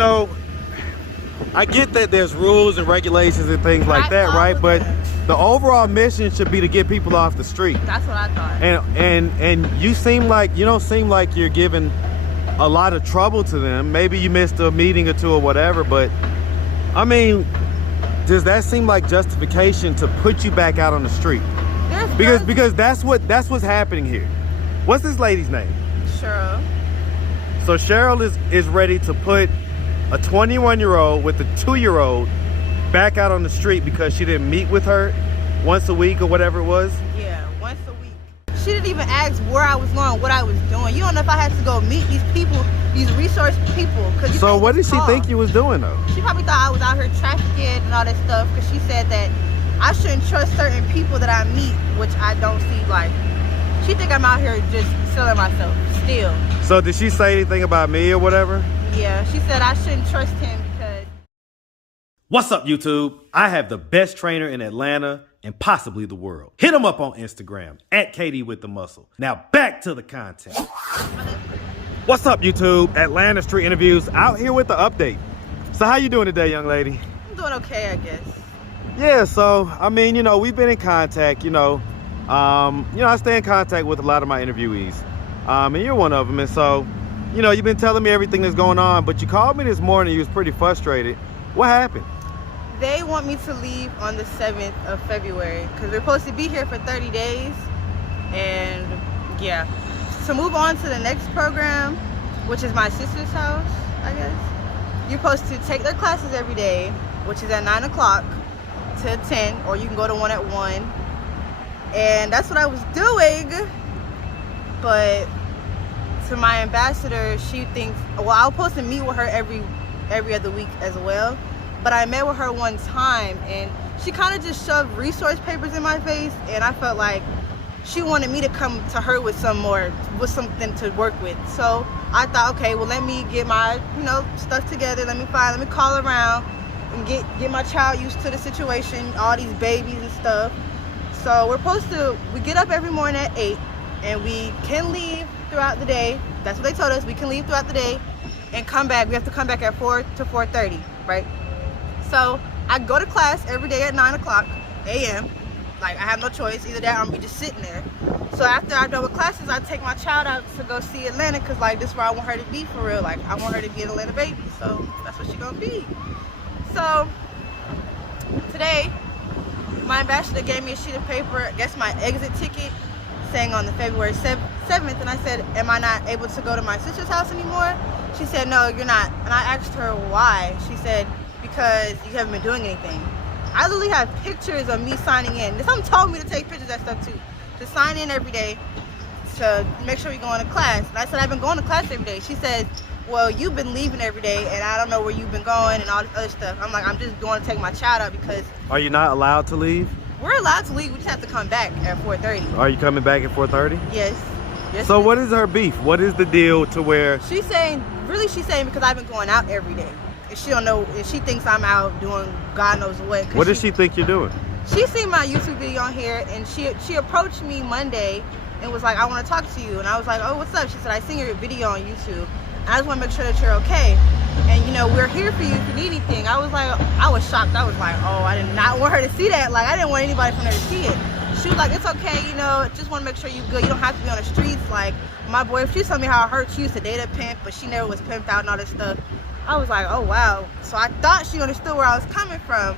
know, I get that there's rules and regulations and things like that, right? But the overall mission should be to get people off the street. That's what I thought. And you don't seem like you're giving a lot of trouble to them. Maybe you missed a meeting or two or whatever, but I mean, does that seem like justification to put you back out on the street? Because that's what's happening here. What's this lady's name? Cheryl. So Cheryl is ready to put a 21-year-old with a 2-year-old back out on the street because she didn't meet with her once a week or whatever it was. Yeah, once a week. She didn't even ask where I was going, what I was doing. You don't know if I had to go meet these people, these resource people. So what did she think you was doing though? She probably thought I was out here trafficking and all that stuff, because she said that I shouldn't trust certain people that I meet, which I don't see. Like, she think I'm out here just selling myself still. So did she say anything about me or whatever? Yeah, she said I shouldn't trust him because... What's up, YouTube? I have the best trainer in Atlanta and possibly the world. Hit him up on Instagram at Katie with the Muscle. Now back to the content. What's up, YouTube? Atlanta Street Interviews out here with the update. So how you doing today, young lady? I'm doing okay, I guess. Yeah, so I mean, you know, we've been in contact. I stay in contact with a lot of my interviewees, and you're one of them. And so, you know, you've been telling me everything that's going on, but you called me this morning. You was pretty frustrated. What happened? They want me to leave on the 7th of February because we're supposed to be here for 30 days. And yeah, to move on to the next program, which is my sister's house, I guess. You're supposed to take their classes every day, which is at 9 o'clock to 10, or you can go to one at 1. And that's what I was doing. But to my ambassador, she thinks, well, I was supposed to meet with her every other week as well. But I met with her one time and she kind of just shoved resource papers in my face, and I felt like she wanted me to come to her with something to work with. So I thought, okay, well, let me get my, stuff together. Let me call around and get my child used to the situation, all these babies and stuff. So we get up every morning at 8 and we can leave throughout the day. That's what they told us. We can leave throughout the day and come back. We have to come back at 4 to 4:30, right? So I go to class every day at 9 o'clock a.m. Like, I have no choice. Either that or I'm gonna be just sitting there. So after I'm done with classes, I take my child out to go see Atlanta, because like, this is where I want her to be for real. Like, I want her to be an Atlanta baby. So that's what she's gonna be. So today, my ambassador gave me a sheet of paper, I guess my exit ticket, saying on the February 7th, and I said, am I not able to go to my sister's house anymore? She said, no, you're not. And I asked her why. She said, because you haven't been doing anything. I literally have pictures of me signing in. Someone told me to take pictures of that stuff too, to sign in every day, to make sure you're going to class. And I said, I've been going to class every day. She said, well, you've been leaving every day, and I don't know where you've been going and all this other stuff. I'm like, I'm just going to take my child out because... Are you not allowed to leave? We're allowed to leave. We just have to come back at 4:30. Are you coming back at 4:30? Yes. So what is her beef? What is the deal to where... She's saying because I've been going out every day. And she don't know, and she thinks I'm out doing God knows what. What does she think you're doing? She seen my YouTube video on here, and she approached me Monday and was like, I want to talk to you. And I was like, oh, what's up? She said, I seen your video on YouTube, and I just want to make sure that you're okay. And we're here for you if you need anything. I was shocked. I was like, oh, I did not want her to see that. Like, I didn't want anybody from there to see it. She was like, it's okay, just want to make sure you're good. You don't have to be on the streets. Like, my boy, she told me how hurt she used to date a pimp, but she never was pimped out and all this stuff. I was like, oh wow. So I thought she understood where I was coming from.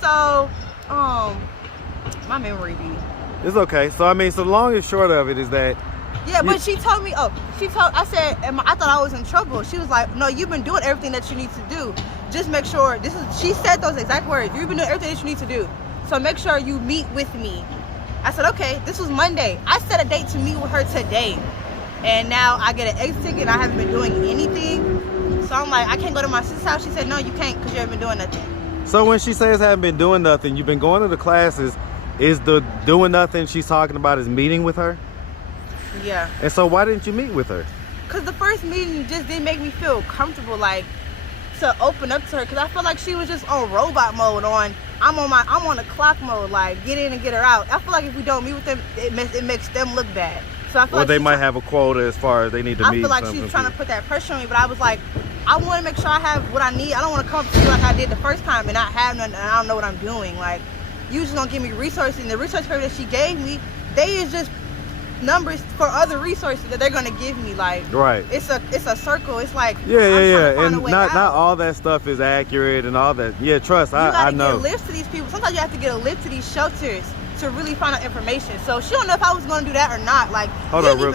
So, my memory be. It's okay. So I mean, so the long and short of it is that. Yeah, but she told me, I said, I thought I was in trouble. She was like, no, you've been doing everything that you need to do. Just make sure, she said those exact words. You've been doing everything that you need to do. So make sure you meet with me. I said, okay, this was Monday. I set a date to meet with her today. And now I get an exit ticket and I haven't been doing anything. So I'm like, I can't go to my sister's house. She said, no, you can't because you haven't been doing nothing. So when she says haven't been doing nothing, you've been going to the classes, is the doing nothing she's talking about is meeting with her? Yeah. And so why didn't you meet with her? Because the first meeting just didn't make me feel comfortable, like, to open up to her, because I felt like she was just on robot mode, I'm on the clock mode, like, get in and get her out. I feel like if we don't meet with them, it makes them look bad. So I feel like they might have a quota as far as they need to meet. I feel like she's trying to put that pressure on me, but I was like, I want to make sure I have what I need. I don't want to come to you like I did the first time and not have nothing and I don't know what I'm doing. Like, you just gonna give me resources, and the resource paper that she gave me, they is just numbers for other resources that they're gonna give me. Like, right, it's a circle. It's like, yeah, and not all that stuff is accurate and all that. Yeah, trust, I know. You gotta get lifts to these people. Sometimes you have to get a lift to these shelters to really find out information. So she don't know if I was gonna do that or not. Like, hold on, all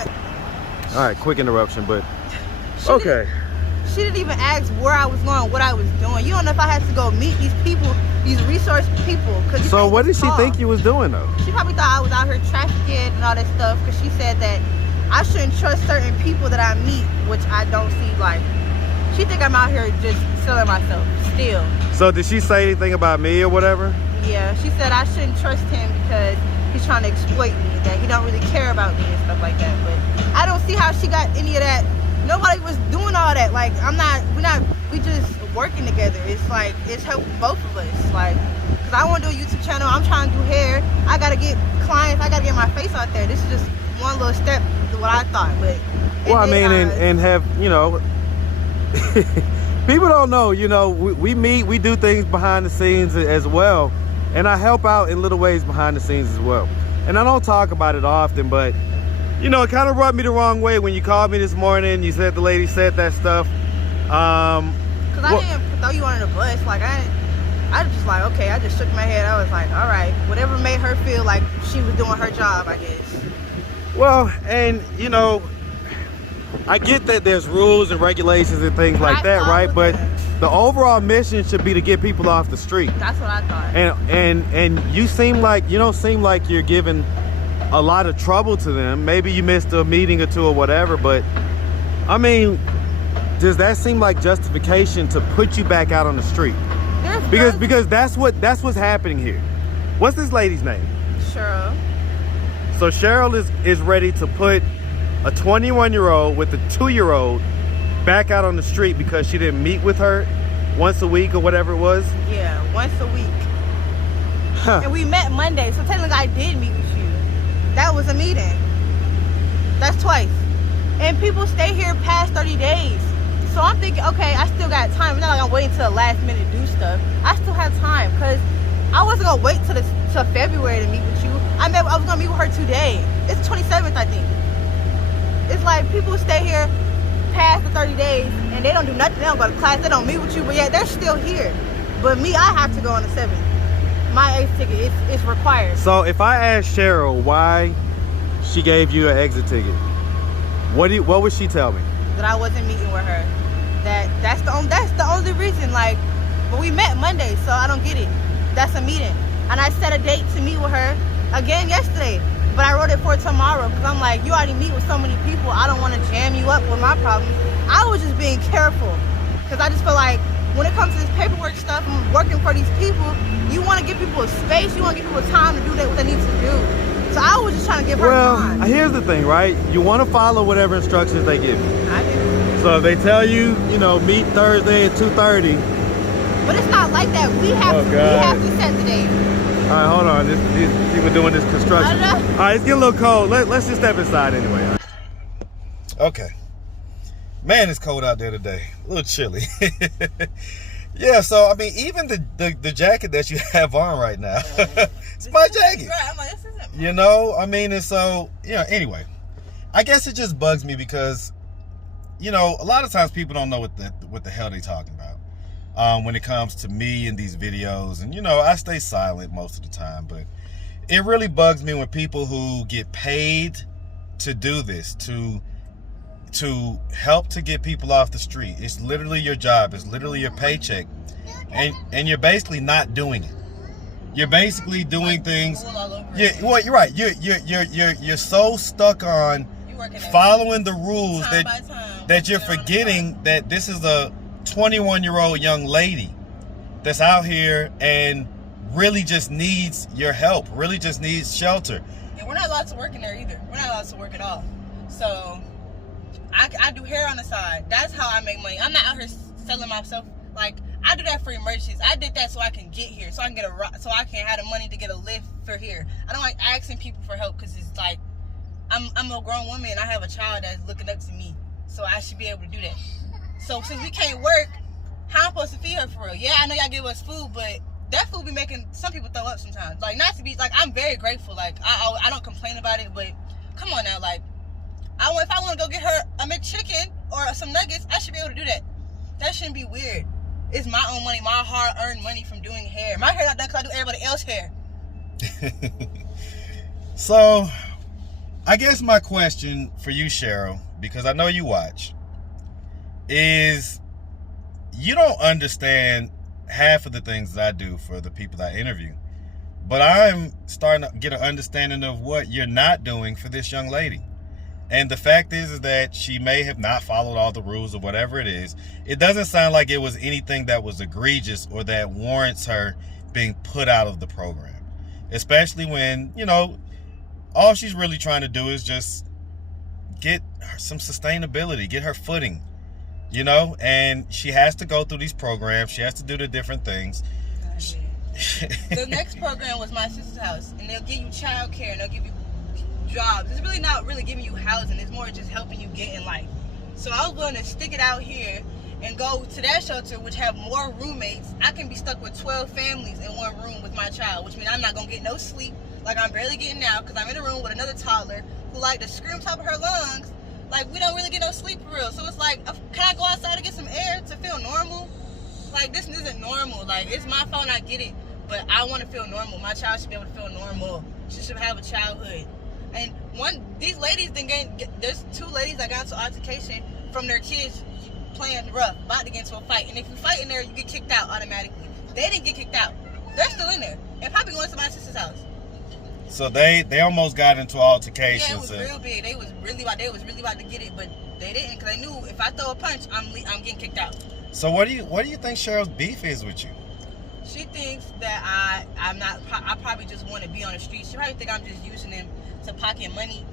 right, quick interruption, but okay. She didn't even ask where I was going, what I was doing. You don't know if I had to go meet these people, these resource people. So what did she think you was doing though? She probably thought I was out here trafficking and all that stuff, because she said that I shouldn't trust certain people that I meet, which I don't see. Like, she think I'm out here just selling myself still. So did she say anything about me or whatever? Yeah, she said I shouldn't trust him because he's trying to exploit me, that he don't really care about me and stuff like that. But I don't see how she got any of that. Nobody was doing all that. Like, we just working together. It's like, it's helping both of us. Like, because I want to do a YouTube channel. I'm trying to do hair. I got to get clients. I got to get my face out there. This is just one little step to what I thought. But well, I mean, and have, you know, people don't know, you know, we meet, we do things behind the scenes as well. And I help out in little ways behind the scenes as well. And I don't talk about it often, but you know, it kind of rubbed me the wrong way when you called me this morning. You said the lady said that stuff. Cause I didn't throw you under the bus. Like, I was just like, okay. I just shook my head. I was like, all right, whatever made her feel like she was doing her job, I guess. Well, and you know, I get that there's rules and regulations and things like that, right? But the overall mission should be to get people off the street. That's what I thought. And you don't seem like you're giving a lot of trouble to them. Maybe you missed a meeting or two or whatever, but I mean, does that seem like justification to put you back out on the street? Because that's what's happening here. What's this lady's name? Cheryl. So Cheryl is ready to put a 21-year-old with a 2-year-old back out on the street because she didn't meet with her once a week or whatever it was. Yeah, once a week. Huh. And we met Monday, so technically I did meet with you. That was a meeting. That's twice. And people stay here past 30 days. So I'm thinking, okay, I still got time. It's not like I'm waiting till the last minute to do stuff. I still have time, because I wasn't gonna wait till February to meet with you. I was gonna meet with her today. It's the 27th, I think. It's like people stay here past the 30 days and they don't do nothing. They don't go to class. They don't meet with you, but yet they're still here. But me, I have to go on the 7th. My ACE ticket is required. So if I asked Cheryl why she gave you an exit ticket, what would she tell me? That I wasn't meeting with her. That's the only reason. Like, but we met Monday, so I don't get it. That's a meeting, and I set a date to meet with her again yesterday. But I wrote it for tomorrow because I'm like, you already meet with so many people. I don't want to jam you up with my problems. I was just being careful because I just feel like when it comes to this paperwork stuff and working for these people, you want to give people a space. You want to give people time to do what they need to do. So I was just trying to give her time. Well, here's the thing, right? You want to follow whatever instructions they give you. I do. So if they tell you, you know, meet Thursday at 2:30. But it's not like that. We have to set the date. All right, hold on. These people doing this construction. All right, it's getting a little cold. Let's just step inside anyway. Right? Okay. Man, it's cold out there today. A little chilly. Yeah, so I mean, even the jacket that you have on right now, it's my jacket. Right, I'm like, this isn't mine. You know, I mean, and so, yeah, anyway, I guess it just bugs me because, you know, a lot of times people don't know what the hell they talking about when it comes to me and these videos. And, you know, I stay silent most of the time, but it really bugs me when people who get paid to do this, to help to get people off the street. It's literally your job. It's literally your paycheck. And you're basically not doing it. You're basically doing things. Yeah, well, you're right. You're so stuck on following the rules that you're forgetting that this is a 21-year-old young lady that's out here and really just needs your help, really just needs shelter. And we're not allowed to work in there either. We're not allowed to work at all. So I do hair on the side. That's how I make money. I'm not out here selling myself. Like, I do that for emergencies. I did that so I can get here, so I can have the money to get a lift for here. I don't like asking people for help because it's like I'm a grown woman and I have a child that's looking up to me, so I should be able to do that. So since we can't work, how I'm supposed to feed her for real? Yeah, I know y'all give us food, but that food be making some people throw up sometimes. Like, not to be, like, I'm very grateful. Like, I don't complain about it, but come on now, like, if I want to go get her a McChicken or some nuggets, I should be able to do that. That shouldn't be weird. It's my own money, my hard-earned money from doing hair. My hair not done because I do everybody else's hair. So, I guess my question for you, Cheryl, because I know you watch, is you don't understand half of the things that I do for the people that I interview. But I'm starting to get an understanding of what you're not doing for this young lady. And the fact is that she may have not followed all the rules or whatever it is. It doesn't sound like it was anything that was egregious or that warrants her being put out of the program. Especially when, you know, all she's really trying to do is just get some sustainability, get her footing, you know? And she has to go through these programs. She has to do the different things. The next program was my sister's house. And they'll give you child care and they'll give you jobs. It's really not really giving you housing. It's more just helping you get in life. So I was willing to stick it out here and go to that shelter, which have more roommates. I can be stuck with 12 families in one room with my child, which means I'm not gonna get no sleep, like I'm barely getting now, because I'm in a room with another toddler who like to scream top of her lungs. Like, we don't really get no sleep for real. So it's like, can I go outside to get some air to feel normal? Like, this isn't normal. Like, it's my fault and I get it, but I want to feel normal. My child should be able to feel normal. She should have a childhood. And these ladies there's 2 ladies that got into altercation from their kids playing rough, about to get into a fight. And if you fight in there, you get kicked out automatically. They didn't get kicked out. They're still in there. And probably going to my sister's house. So they almost got into altercations. Yeah, it was real big. They was really about to get it, but they didn't, because they knew if I throw a punch, I'm getting kicked out. So what do you think Cheryl's beef is with you? She thinks that I probably just want to be on the streets. She probably think I'm just using them to pocket money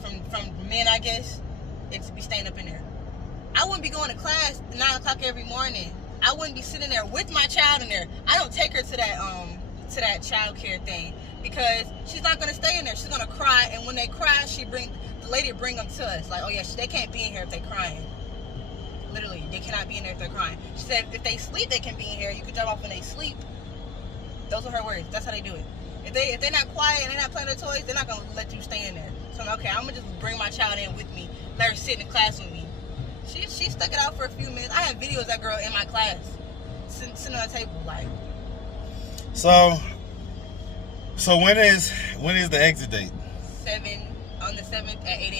from men, I guess, and to be staying up in there. I wouldn't be going to class at 9 o'clock every morning. I wouldn't be sitting there with my child in there. I don't take her to that child care thing, because she's not going to stay in there. She's going to cry, and when they cry, the lady bring them to us. Like, oh yeah, they can't be in here if they're crying. Literally, they cannot be in there if they're crying. She said if they sleep, they can be in here. You can drop off when they sleep. Those are her words. That's how they do it. If they're not quiet and they're not playing their toys, they're not gonna let you stay in there. So I'm okay. I'm gonna just bring my child in with me, let her sit in the class with me. She stuck it out for a few minutes. I have videos of that girl in my class, sitting on a table, like. So when is the exit date? On the 7th at 8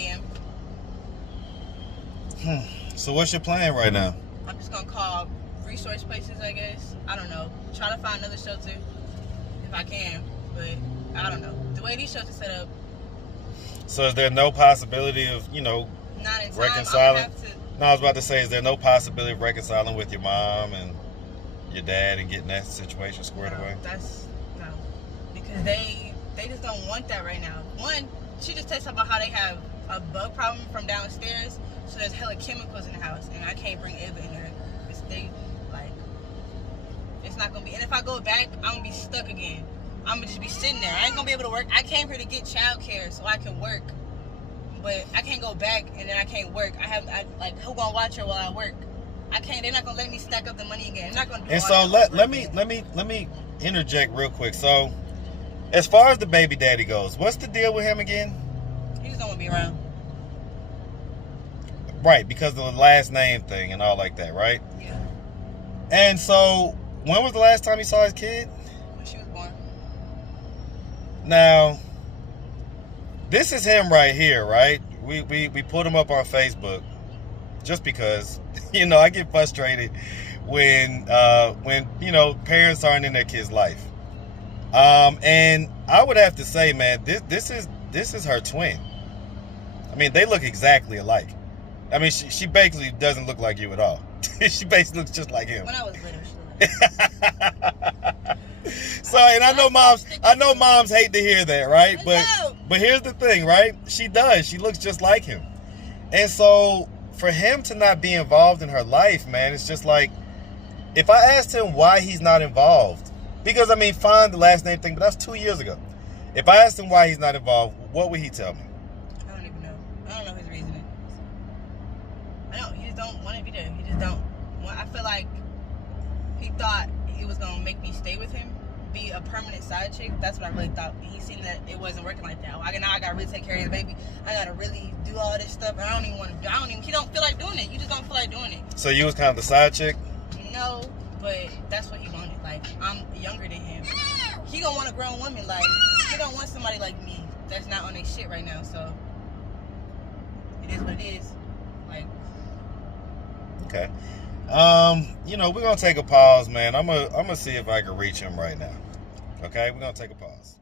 a.m. So what's your plan right now? I'm just gonna call resource places, I guess. I don't know. Try to find another shelter if I can, but I don't know. The way these shelters set up. So is there no possibility of, not in time, reconciling? No, I was about to say, is there no possibility of reconciling with your mom and your dad and getting that situation squared away? No, because they just don't want that right now. One, she just texted about how they have a bug problem from downstairs, so there's hella chemicals in the house, and I can't bring Ava in there. It's not gonna be. And if I go back, I'm gonna be stuck again. I'm gonna just be sitting there. I ain't gonna be able to work. I came here to get child care so I can work, but I can't go back and then I can't work. Who gonna watch her while I work? I can't. They're not gonna let me stack up the money again. They're not gonna do. And so let me interject real quick. So, as far as the baby daddy goes, what's the deal with him again? He just don't want to be around. Right, because of the last name thing and all like that, right? Yeah. And so, when was the last time you saw his kid? When she was born. Now, this is him right here, right? We put him up on Facebook just because, I get frustrated when parents aren't in their kid's life. And I would have to say, man, this is her twin. I mean, they look exactly alike. I mean, she basically doesn't look like you at all. She basically looks just like him. When I was little, she looked like So, and I know moms hate to hear that, right? But here's the thing, right? She does. She looks just like him. And so for him to not be involved in her life, man, it's just like, if I asked him why he's not involved, because I mean, fine, the last name thing, but that's 2 years ago. If I asked him why he's not involved, what would he tell me? I don't even know. I don't know his reasoning. I know he just don't want to be there. He just just don't. I feel like he thought it was gonna make me stay with him, be a permanent side chick. That's what I really thought. He seen that it wasn't working like that. Now I gotta really take care of his baby. I gotta really do all this stuff. And I don't even want to. He don't feel like doing it. You just don't feel like doing it. So you was kind of the side chick? No, but that's what he wanted. Like, I'm younger than him. He gonna want a grown woman. Like, he don't want somebody like me that's not on their shit right now. So it is what it is. Like, okay. We're gonna take a pause, man. I'm gonna see if I can reach him right now. Okay, we're gonna take a pause.